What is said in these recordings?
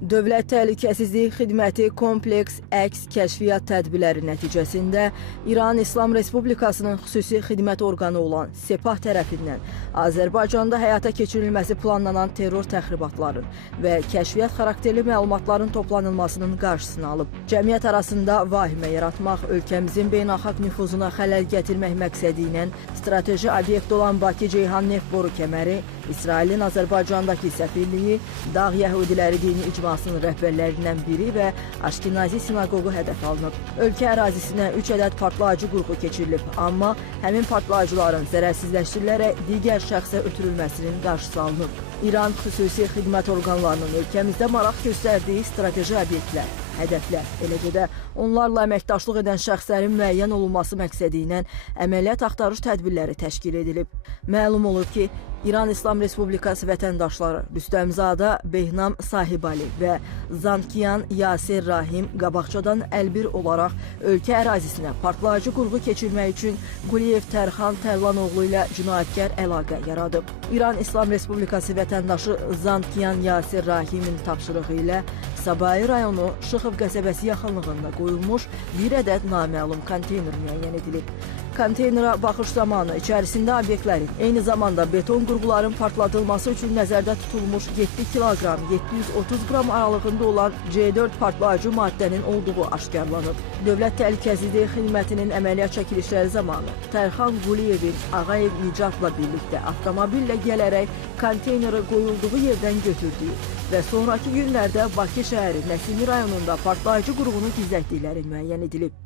Dövlət Təhlükəsizlik Xidməti kompleks əks kəşfiyyat tədbirləri nəticəsində İran İslam Respublikasının xüsusi xidmət orqanı olan Sepah tərəfindən Azərbaycanda həyata keçirilməsi planlanan terror təxribatların və kəşfiyyat xarakterli məlumatların toplanılmasının qarşısını alıb. Cəmiyyət arasında vahimə yaratmaq, ölkəmizin beynəlxalq nüfuzuna xələl gətirmək məqsədi ilə strateji obyekt olan Bakı-Ceyhan neft boru kəməri, İsrailin Azərbaycandakı səfirliyi, Dağ Yəhudiləri dini icmasının rəhbərlərindən biri və Aşkenazi sinaqoqu hədəf alınıb. Ölkə ərazisinə 3 ədəd partlayıcı qurğu keçirilib, amma həmin partlayıcıların zərərsizləşdirilərək digər şəxsə ötürülməsinin qarşısı alınıb. İran xüsusi xidmət orqanlarının ölkəmizdə maraq göstərdiyi strateji obyektlər, hədəflər, eləcə də onlarla əməkdaşlıq edən şəxslərin müəyyən olunması məqsədi ilə əməliyyat axtarış tədbirləri təşkil edilib. Məlum olub ki, İran İslam Respublikası vətəndaşları Rüstəmzadə Behnam Sahibali və Zankiyan Yasir Rahim qabaqcadan əlbir olaraq ölkə ərazisinə partlayıcı qurğu keçirmək üçün Quliyev Tərxan Tərlanoğlu ilə cinayətkar əlaqə yaradıb. İran İslam Respublikası vətəndaşı Zankiyan Yasir Rahimin tapşırığı ilə Sabayi rayonu Şıxov qəsəbəsi yaxınlığında qoyulmuş bir ədəd naməlum konteyner müəyyən edilib. Konteynera baxış zamanı içərisində obyektlərin, eyni zamanda beton qurğuların partladılması üçün nəzərdə tutulmuş 7 kiloqram, 730 qram aralığında olan C4 partlayıcı maddənin olduğu aşkarlanıb. Dövlət Təhlükəsizlik Xidmətinin əməliyyat çəkilişləri zamanı Tərxan Quliyevin Ağayev Nicatla birlikdə avtomobillə gələrək konteyneri qoyulduğu yerdən götürdüyü və sonraki günlərdə Bakı şəhəri Nəsimi rayonunda partlayıcı qurğunu gizlətdikləri müəyyən edilib.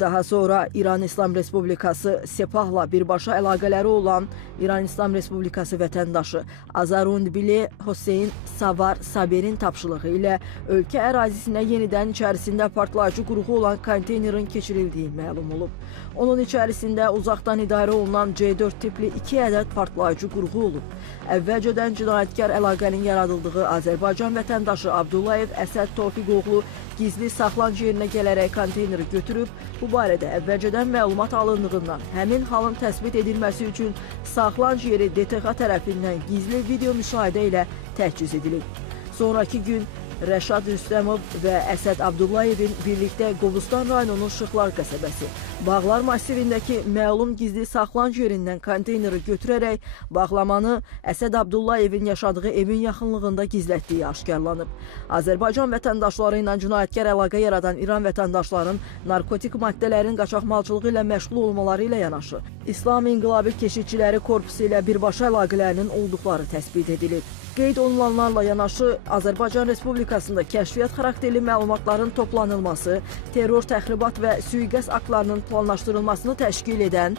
Daha sonra İran İslam Respublikası Sepahla birbaşa əlaqələri olan İran İslam Respublikası vətəndaşı Azarundbili Hüseyn Savar Saberin tapşırığı ilə ölkə ərazisinə yenidən içərisində partlayıcı qurğu olan konteynerin keçirildiyi məlum olub. Onun içərisində uzaqdan idarə olunan C4 tipli 2 ədəd partlayıcı qurğu olub. Əvvəlcədən cinayətkar əlaqənin yaradıldığı Azərbaycan vətəndaşı Abdullayev Əsəd Tofiqoğlu gizli saxlanc yerinə gələrək konteyneri götürüb, bu barədə əvvəlcədən məlumat alındığından həmin halın təsbit edilməsi üçün saxlanc yeri DTX tərəfindən gizli video müşahidə ilə təchiz edilib. Sonraki gün Rəşad Rüstəmov və Əsəd Abdullayevin birlikdə Qobustan rayonunun Şıxlar qəsəbəsi, Bağlar masivindəki məlum gizli saxlanc yerindən konteyneri götürərək bağlamanı Əsəd Abdullayevin yaşadığı evin yaxınlığında gizlətdiyi aşkarlanıb. Azərbaycan vətəndaşları ilə cinayətkar əlaqə yaradan İran vətəndaşların narkotik maddələrin qaçaqmalçılığı ilə məşğul olmaları ilə yanaşı, İslam İnqilabı Keşikçiləri Korpusu ilə birbaşa əlaqələrinin olduqları təsbit edilib. Qeyd olunanlarla yanaşı, Azərbaycan Respublikasında kəşfiyyat xarakterli məlumatların toplanılması, terror, təxribat və sui-qəsd aktlarının planlaşdırılmasını təşkil edən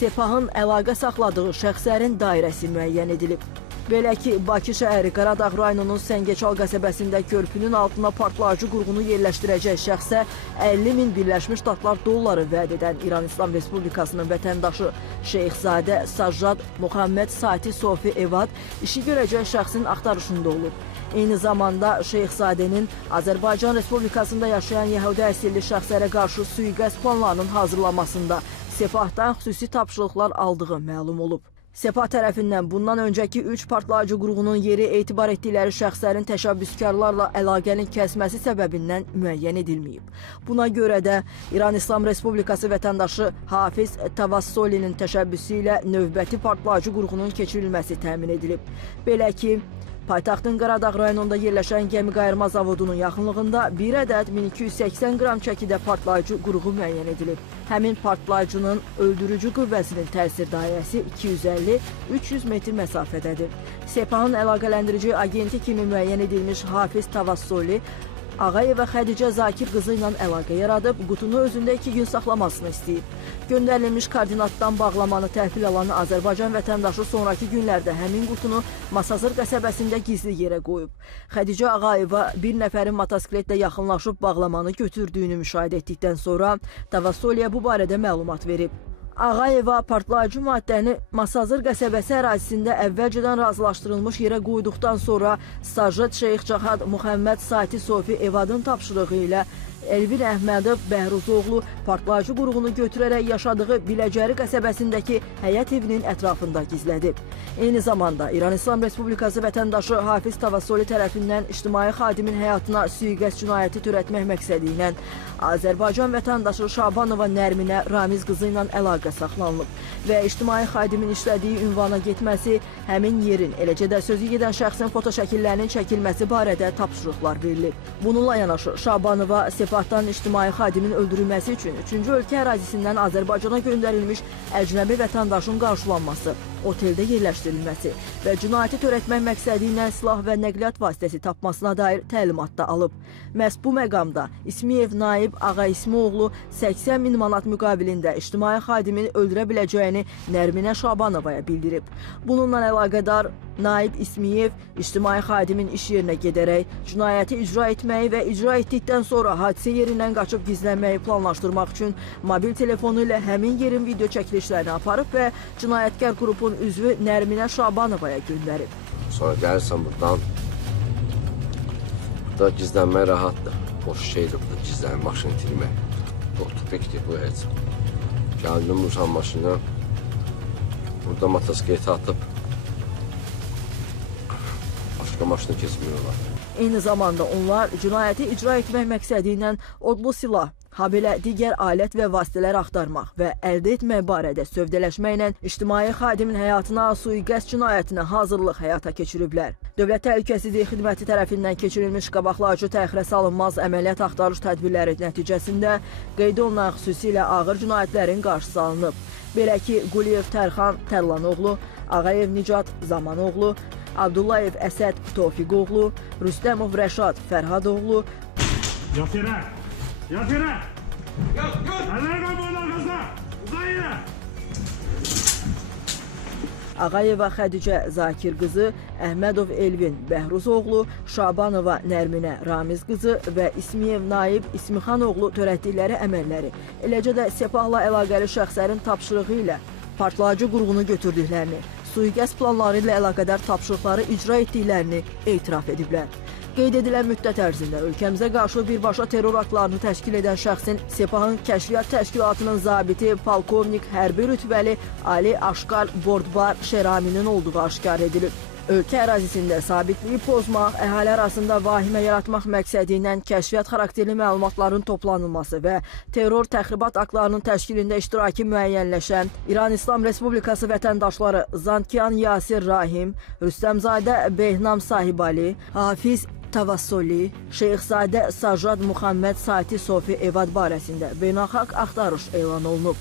Sepahın əlaqə saxladığı şəxslərin dairəsi müəyyən edilib. Belə ki, Bakı şəhəri Qaradağ rayonunun Səngəçal qəsəbəsində körpünün altına partlayıcı qurğunu yerləşdirəcək şəxsə 50.000 Birləşmiş Ştatlar dolları vəd edən İran İslam Respublikasının vətəndaşı Şeyxzadə Sajjad Muhammed Sati Sofi Evad işi görəcək şəxsin axtarışında olub. Eyni zamanda Şeyxzadənin Azərbaycan Respublikasında yaşayan yəhudi əsilli şəxslərə qarşı sui-qəsd planlarının hazırlamasında Sepahdan xüsusi tapşırıqlar aldığı məlum olub. Sepah tərəfindən bundan öncəki 3 partlayıcı qurğunun yeri etibar etdikləri şəxslərin təşəbbüskarlarla əlaqənin kəsməsi səbəbindən müəyyən edilməyib. Buna görə də İran İslam Respublikası vətəndaşı Hafiz Tavassolinin təşəbbüsü ilə növbəti partlayıcı qurğunun keçirilməsi təmin edilib. Belə ki, paytaxtın Qaradağ rayonunda yerləşən gəmi qayırma zavodunun yaxınlığında bir ədəd 1280 qram çəkidə partlayıcı qurğu müəyyən edilib. Həmin partlayıcının öldürücü qüvvəsinin təsir dairəsi 250-300 metr məsafədədir. Sepahın əlaqələndirici agenti kimi müəyyən edilmiş Hafiz Tavassoli, Ağayev və Xədicə Zakir qızı ilə əlaqə yaradıb, qutunu özündə 2 gün saxlamasını istəyib. Göndərilmiş koordinatdan bağlamanı təhvil alan Azərbaycan vətəndaşı sonraki günlərdə həmin qutunu Masazır qəsəbəsində gizli yerə qoyub. Xədicə Ağayeva bir nəfərin motosikletlə yaxınlaşıb bağlamanı götürdüyünü müşahidə etdikdən sonra Tavassoliyə bu barədə məlumat verib. Ağayeva partlayıcı maddəni Masazır qəsəbəsi ərazisində əvvəlcədən razılaşdırılmış yerə qoyduqdan sonra Sajjad Şeyx Cahad Muhammed Sati Sofi Evadın tapşırığı ilə Elvin Əhmədov Bəhruzoğlu partlayıcı qurğunu götürərək yaşadığı Biləcəri qəsəbəsindəki həyət evinin ətrafında gizlədib. Eyni zamanda İran İslam Respublikası vətəndaşı Hafiz Tavassoli tərəfindən ictimai xadimin həyatına sui-qəsd cinayəti törətmək məqsədi ilə Azərbaycan vətəndaşı Şabanova Nərminə Ramiz qızı ilə əlaqə saxlanılıb və ictimai xadimin işlədiyi ünvana getməsi, həmin yerin, eləcə də sözü gedən şəxsin fotoşəkillərinin çəkilməsi barədə tapşırıqlar verilib. Bununla yanaşı Şabanova Sepahdan ictimai xadimin öldürülməsi üçün 3-cü ölkə ərazisindən Azərbaycana göndərilmiş əcnəbi vətəndaşın qarşılanması, oteldə yerləşdirilməsi və cinayəti törətmək məqsədi ilə silah və nəqliyyat vasitəsi tapmasına dair təlimat da alıb. Məhz bu məqamda İsmiyev Naib Ağa İsmioğlu 80 min manat müqabilində ictimai xadimin öldürə biləcəyini Nərminə Şabanovaya bildirib. Bununla əlaqədar Naib İsmiyev ictimai xadimin iş yerinə gedərək cinayəti icra etməyi və icra etdikdən sonra hadisə yerindən qaçıb gizlənməyi planlaşdırmaq üçün mobil telefonu ilə həmin yerin video çəkilişlərini aparıb və cinayətkar qrupun üzvü Nərminə Şabanovaya göndərib. Sonra gəlirsən buradan, burada gizlənmək rahatdır. Boş şeydir burada gizlənmək, maşını itirmək. Çox tüpikdir bu heç. Gəldim Rusan maşını, burada motosiketi atıb, başqa maşını keçmiyorlar. Eyni zamanda onlar cinayəti icra etmək məqsədi ilə odlu silah, habelə digər alət və vasitələr axtarmaq və əldə etmək barədə sövdələşməklə ictimai xadimin həyatına sui-qəsd cinayətinə hazırlıq həyata keçiriblər. Dövlət Təhlükəsizlik Xidməti tərəfindən keçirilmiş qabaqlayıcı təxirə salınmaz əməliyyat axtarış tədbirləri nəticəsində qeyd olunan xüsusilə ağır cinayətlərin qarşısı alınıb. Belə ki, Quliyev Tərxan Tərlanoğlu, Ağayev Nicat Zamanoğlu, Abdullayev Əsəd Tofiqoğlu, Rüstəmov Rəşad Fərhadoğlu, Yat yerə! Yat yerə! Əlləri qoy bunun arkasına! Uzan yerə! Ağayeva Xədicə Zakir qızı, Əhmədov Elvin Bəhruzoğlu, Şabanova Nərminə Ramiz qızı və İsmiyev Naib İsmixanoğlu törətdikləri əməlləri, eləcə də Sepahla əlaqəli şəxslərin tapşırığı ilə partlayıcı qurğunu götürdüklərini, sui-qəsd planları ilə əlaqədar tapşırıqları icra etdiklərini etiraf ediblər. Qeyd edilən müddət ərzində ölkəmizə qarşı birbaşa terror aktlarını təşkil edən şəxsin Sepahın Kəşfiyyat Təşkilatının zabiti polkovnik hərbi rütbəli Ali Aşqar Bordbar Şeraminin olduğu aşkar edilib. Ölkə ərazisində sabitliyi pozmaq, əhali arasında vahimə yaratmaq məqsədi ilə kəşfiyyat xarakterli məlumatların toplanılması və terror təxribat aktlarının təşkilində iştiraki müəyyənləşən İran İslam Respublikası vətəndaşları Zankiyan Yasir Rahim, Rüstəmzadə Behnam Sahibali, Hafiz Tavassoli, Şeyxzadə Sajad Muhammed Sati Sofi Evad barəsində beynəlxalq axtarış elan olunub.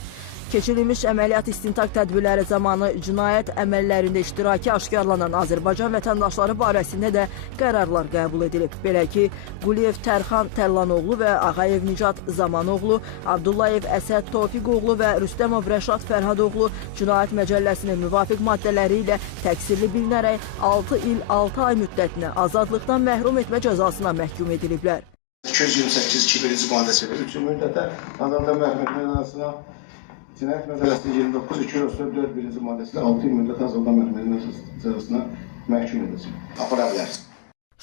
Keçirilmiş əməliyyat istintaq tədbirləri zamanı cinayət əməllərində iştiraki aşkarlanan Azərbaycan vətəndaşları barəsində də qərarlar qəbul edilib. Belə ki, Quliyev Tərxan Tərlanoğlu və Ağayev Nicat Zamanoğlu, Abdullayev Əsəd Tofiqoğlu və Rüstəmov Rəşad Fərhadoğlu Cinayət Məcəlləsinin müvafiq maddələri ilə təqsirli bilinərək 6 il 6 ay müddətinə azadlıqdan məhrum etmə cəzasına məhkum ediliblər. 228-2 maddəsi 3 il müddətə azadlıqdan məhrum etmə cəzasına, Cinayət Məcəlləsinin 29-204-1-ci maddəsində 6 il müddət azadlıqdan məhrum etmə cəzasına məhkum edilsin. Apara bilər.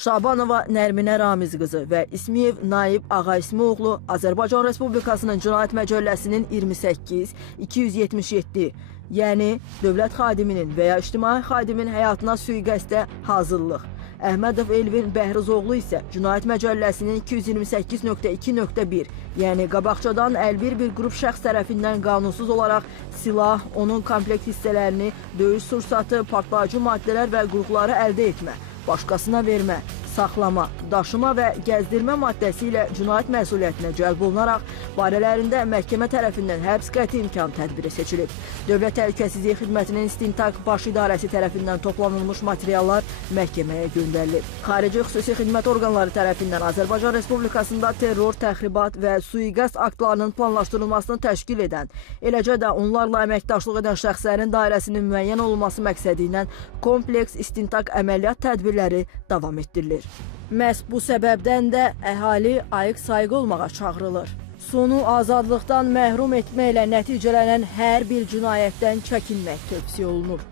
Şabanova Nərminə Ramiz qızı və İsmiyev Naib Ağa İsmioğlu Azərbaycan Respublikasının Cinayət Məcəlləsinin 28-277, yəni dövlət xadiminin və ya ictimai xadimin həyatına sui-qəsdə hazırlıq. Əhmədov Elvin Bəhruzoğlu isə Cinayət Məcəlləsinin 228.2.1, yəni qabaqcadan əlbir bir qrup şəxs tərəfindən qanunsuz olaraq silah, onun komplekt hissələrini, döyüş sursatı, partlayıcı maddələr və qurğuları əldə etmə, başqasına vermə, saxlama, daşıma və gəzdirmə maddəsi ilə cinayət məsuliyyətinə cəlb olunaraq barələrində məhkəmə tərəfindən həbs qəti imkan tədbiri seçilib. Dövlət Təhlükəsizlik Xidmətinin İstintaq Baş İdarəsi tərəfindən toplanılmış materiallar məhkəməyə göndərilib. Xarici xüsusi xidmət orqanları tərəfindən Azərbaycan Respublikasında terror, təxribat və sui-qəsd aktlarının planlaşdırılmasını təşkil edən, eləcə də onlarla əməkdaşlıq edən şəxslərin dairəsinin müəyyən olunması məqsədi ilə kompleks istintaq əməliyyat tədbirləri davam etdirilir. Məhz bu səbəbdən də əhali ayıq-sayıq olmağa çağırılır. Sonu azadlıqdan məhrum etməklə nəticələnən hər bir cinayətdən çəkinmək tövsiyə olunur.